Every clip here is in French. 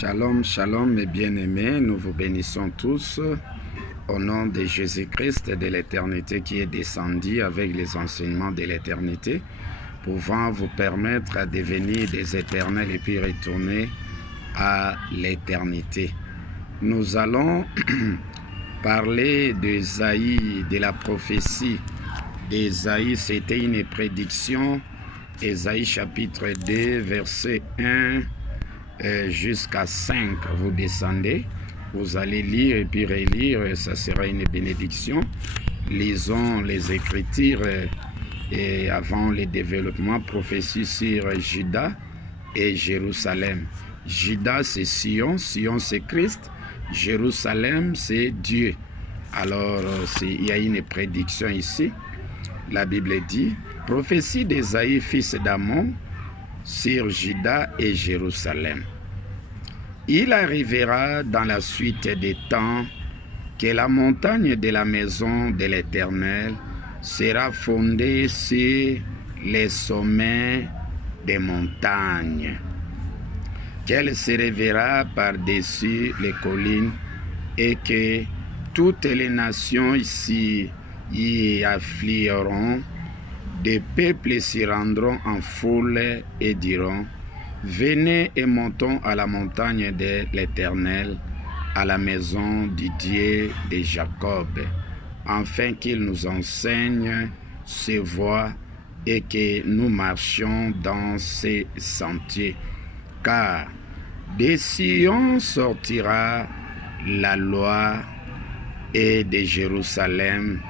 Shalom, shalom mes bien-aimés, nous vous bénissons tous au nom de Jésus-Christ de l'éternité qui est descendu avec les enseignements de l'éternité, pouvant vous permettre à devenir des éternels et puis retourner à l'éternité. Nous allons parler d'Ésaïe, de la prophétie d'Ésaïe. C'était une prédiction, Ésaïe chapitre 2, verset 1 jusqu'à 5, vous descendez, vous allez lire et puis relire, ça sera une bénédiction. Lisons les Écritures et avant le développement, prophétie sur Juda et Jérusalem. Juda c'est Sion, Sion c'est Christ, Jérusalem c'est Dieu. Alors il y a une prédiction ici, la Bible dit, prophétie d'Ésaïe fils d'Amon, sur Juda et Jérusalem. Il arrivera dans la suite des temps que la montagne de la maison de l'Éternel sera fondée sur les sommets des montagnes, qu'elle se révéra par-dessus les collines et que toutes les nations ici y afflueront. Des peuples s'y rendront en foule et diront, venez et montons à la montagne de l'Éternel, à la maison du Dieu de Jacob, afin qu'il nous enseigne ses voies et que nous marchions dans ses sentiers. Car de Sion sortira la loi et de Jérusalem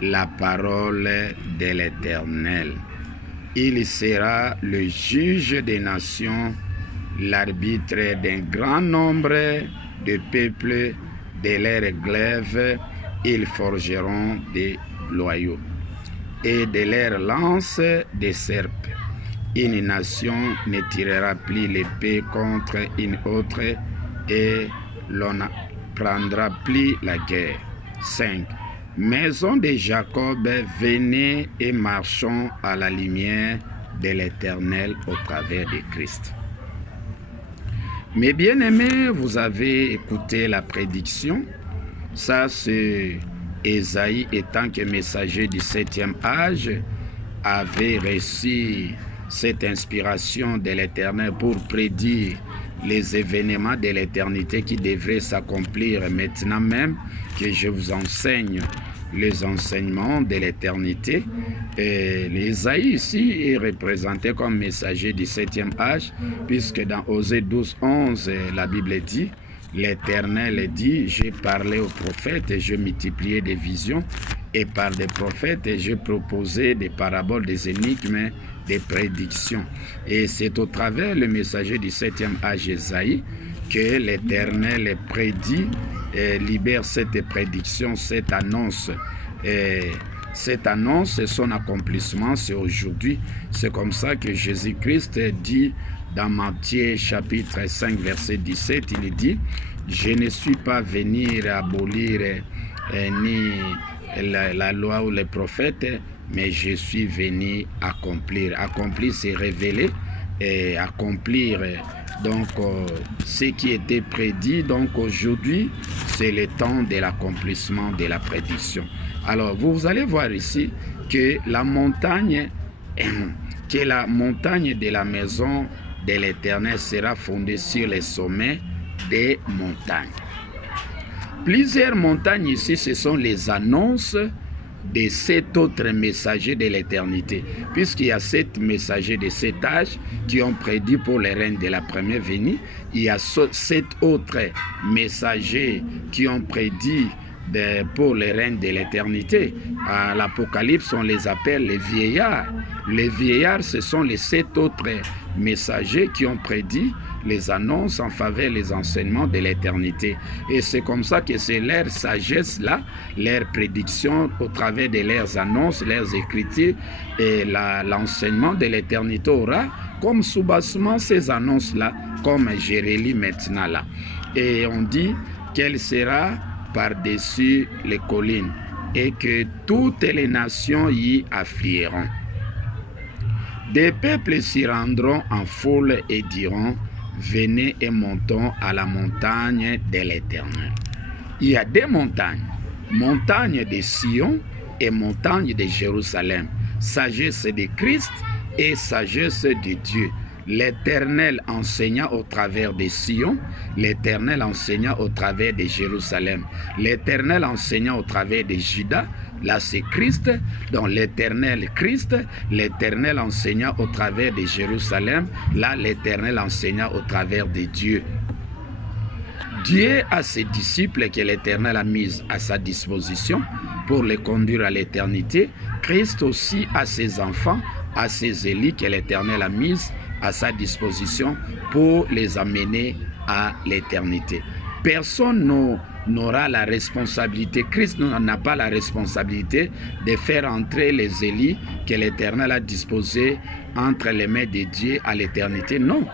la parole de l'Éternel. Il sera le juge des nations, l'arbitre d'un grand nombre de peuples. De leurs glaives, ils forgeront des loyaux, et de leurs lances des serpes. Une nation ne tirera plus l'épée contre une autre, et l'on ne prendra plus la guerre. 5. Maison de Jacob, venez et marchons à la lumière de l'Éternel au travers de Christ. Mes bien-aimés, vous avez écouté la prédiction. Ça, c'est Ésaïe, étant que messager du 7e âge, avait reçu cette inspiration de l'Éternel pour prédire les événements de l'éternité qui devraient s'accomplir maintenant même, que je vous enseigne les enseignements de l'éternité. Ésaïe ici est représenté comme messager du 7e âge, puisque dans Osée 12, 11, la Bible dit, l'Éternel dit, j'ai parlé aux prophètes et je multiplié des visions, et par des prophètes et je proposé des paraboles, des énigmes, des prédictions. Et c'est au travers le messager du 7e âge Ésaïe que l'Éternel prédit et libère cette prédiction, cette annonce. Et cette annonce et son accomplissement, c'est aujourd'hui. C'est comme ça que Jésus-Christ dit dans Matthieu chapitre 5 verset 17, il dit, je ne suis pas venu abolir ni la loi ou les prophètes, mais je suis venu accomplir. Accomplir, c'est révéler, et accomplir donc ce qui était prédit. Donc aujourd'hui, c'est le temps de l'accomplissement de la prédiction. Alors vous allez voir ici que la montagne de la maison de l'Éternel sera fondée sur les sommets des montagnes. Plusieurs montagnes ici, ce sont les annonces de 7 autres messagers de l'éternité, puisqu'il y a 7 messagers de cet âge qui ont prédit pour les reines de la première venue. Il y a 7 autres messagers qui ont prédit pour les reines de l'éternité. À l'Apocalypse, on les appelle les vieillards. Les vieillards, ce sont les 7 autres messagers qui ont prédit les annonces en faveur des enseignements de l'éternité. Et c'est comme ça que c'est leur sagesse là, leur prédiction au travers de leurs annonces, leurs écritures, et l'enseignement de l'éternité aura comme soubassement ces annonces là, comme je relis maintenant là. Et on dit qu'elle sera par-dessus les collines et que toutes les nations y afflueront. Des peuples s'y rendront en foule et diront, venez et montons à la montagne de l'Éternel. Il y a deux montagnes, montagne de Sion et montagne de Jérusalem. Sagesse de Christ et sagesse de Dieu. L'Éternel enseignant au travers de Sion, l'Éternel enseignant au travers de Jérusalem, l'Éternel enseignant au travers de Juda, là c'est Christ, donc l'Éternel Christ, l'Éternel enseignant au travers de Jérusalem, là l'Éternel enseignant au travers de Dieu. Dieu a ses disciples que l'Éternel a mis à sa disposition pour les conduire à l'éternité. Christ aussi a ses enfants, a ses élus que l'Éternel a mis à sa disposition pour les amener à l'éternité. Personne n'aura la responsabilité, Christ n'a pas la responsabilité de faire entrer les élus que l'Éternel a disposés entre les mains de Dieu à l'éternité. Non.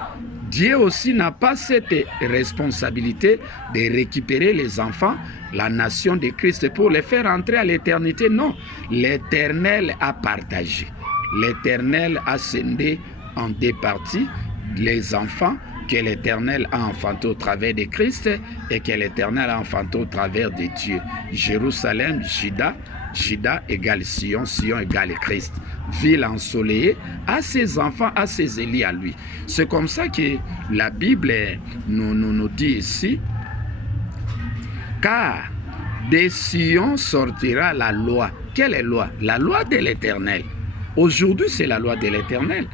Dieu aussi n'a pas cette responsabilité de récupérer les enfants, la nation de Christ, pour les faire entrer à l'éternité. Non, l'Éternel a partagé. L'Éternel a scindé en deux parties les enfants que l'Éternel a enfantés au travers de Christ et que l'Éternel a enfantés au travers de Dieu. Jérusalem, Juda égale Sion, Sion égale Christ. Ville ensoleillée, à ses enfants, à ses élus à lui. C'est comme ça que la Bible nous dit ici, car de Sion sortira la loi. Quelle est la loi? La loi de l'Éternel. Aujourd'hui, c'est la loi de l'Éternel.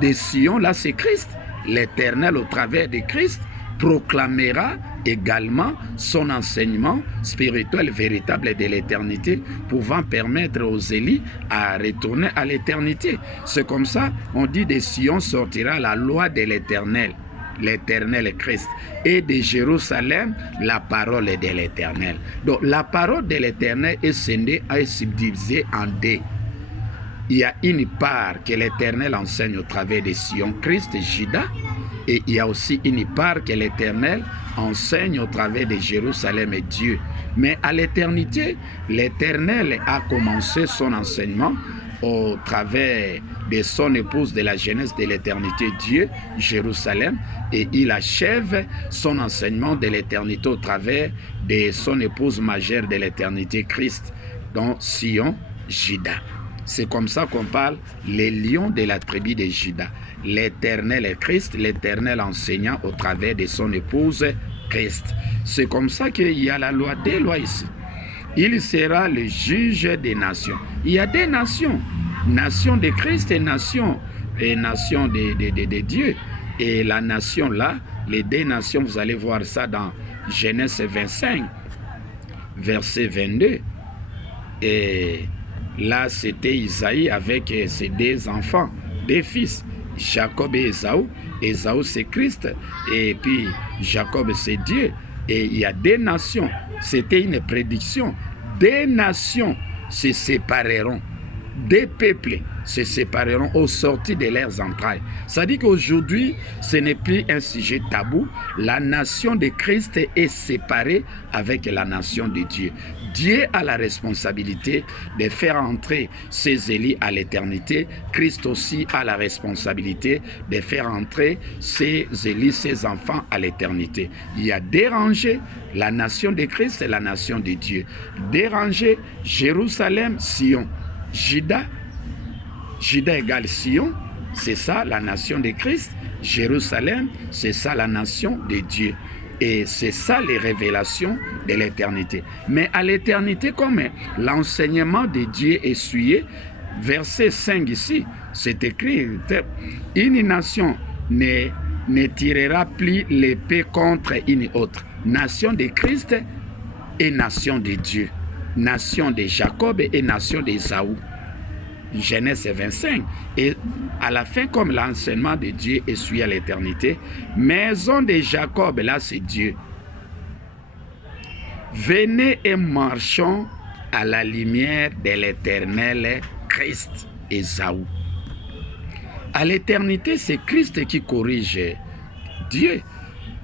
De Sion, là, c'est Christ. L'Éternel, au travers de Christ, proclamera également son enseignement spirituel véritable de l'éternité, pouvant permettre aux élus à retourner à l'éternité. C'est comme ça, on dit de Sion sortira la loi de l'Éternel. L'Éternel est Christ. Et de Jérusalem, la parole de l'Éternel. Donc, la parole de l'Éternel est scindée, est subdivisée en deux. Il y a une part que l'Éternel enseigne au travers de Sion, Christ et Juda. Et il y a aussi une part que l'Éternel enseigne au travers de Jérusalem et Dieu. Mais à l'éternité, l'Éternel a commencé son enseignement au travers de son épouse de la jeunesse de l'éternité, Dieu, Jérusalem, et il achève son enseignement de l'éternité au travers de son épouse majeure de l'éternité, Christ, dont Sion, Juda. C'est comme ça qu'on parle les lions de la tribu de Juda. L'Éternel est Christ, l'Éternel enseignant au travers de son épouse Christ. C'est comme ça qu'il y a la loi des lois ici. Il sera le juge des nations. Il y a des nations, nation de Christ et nation de Dieu. Et la nation là, les deux nations, vous allez voir ça dans Genèse 25, verset 22. Et là, c'était Isaïe avec ses deux enfants, deux fils, Jacob et Ésaü. Ésaü, c'est Christ, et puis Jacob, c'est Dieu. Et il y a des nations, c'était une prédiction, des nations se sépareront, des peuples se sépareront au sortir de leurs entrailles. Ça dit qu'aujourd'hui, ce n'est plus un sujet tabou. La nation de Christ est séparée avec la nation de Dieu. Dieu a la responsabilité de faire entrer ses élus à l'éternité. Christ aussi a la responsabilité de faire entrer ses élus, ses enfants à l'éternité. Il a dérangé la nation de Christ et la nation de Dieu. Dérangé Jérusalem, Sion, Juda. Juda égale Sion, c'est ça la nation de Christ. Jérusalem, c'est ça la nation de Dieu. Et c'est ça les révélations de l'éternité. Mais à l'éternité, comme l'enseignement de Dieu est essuyé, verset 5 ici, c'est écrit, une nation ne tirera plus l'épée contre une autre. Nation de Christ et nation de Dieu. Nation de Jacob et nation d'Ésaü. Genèse 25. Et à la fin, comme l'enseignement de Dieu essuie à l'éternité, maison de Jacob, là c'est Dieu. Venez et marchons à la lumière de l'éternel Christ, Ésaü. À l'éternité, c'est Christ qui corrige Dieu.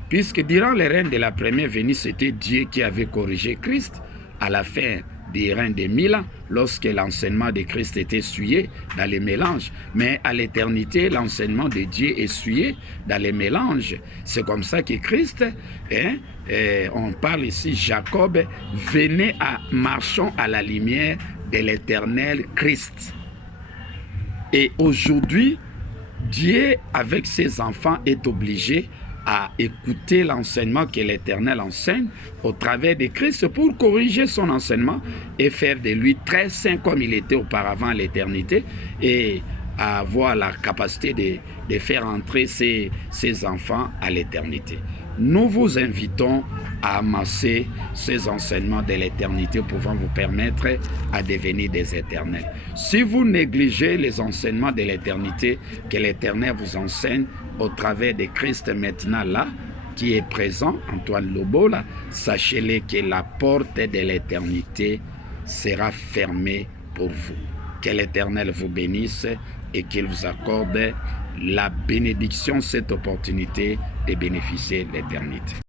Puisque durant les règnes de la première venue, c'était Dieu qui avait corrigé Christ. À la fin des reins de 1000 ans, lorsque l'enseignement de Christ est essuyé dans les mélanges. Mais à l'éternité, l'enseignement de Dieu est essuyé dans les mélanges. C'est comme ça que Christ, on parle ici, Jacob, venez marchons à la lumière de l'éternel Christ. Et aujourd'hui, Dieu, avec ses enfants, est obligé à écouter l'enseignement que l'Éternel enseigne au travers de Christ pour corriger son enseignement et faire de lui très saint comme il était auparavant à l'éternité et avoir la capacité de faire entrer ses enfants à l'éternité. Nous vous invitons à amasser ces enseignements de l'éternité pouvant vous permettre à devenir des éternels. Si vous négligez les enseignements de l'éternité que l'Éternel vous enseigne au travers de Christ maintenant là, qui est présent, Antoine Lobo là, sachez-le que la porte de l'éternité sera fermée pour vous. Que l'Éternel vous bénisse et qu'il vous accorde la bénédiction, cette opportunité de bénéficier de l'éternité.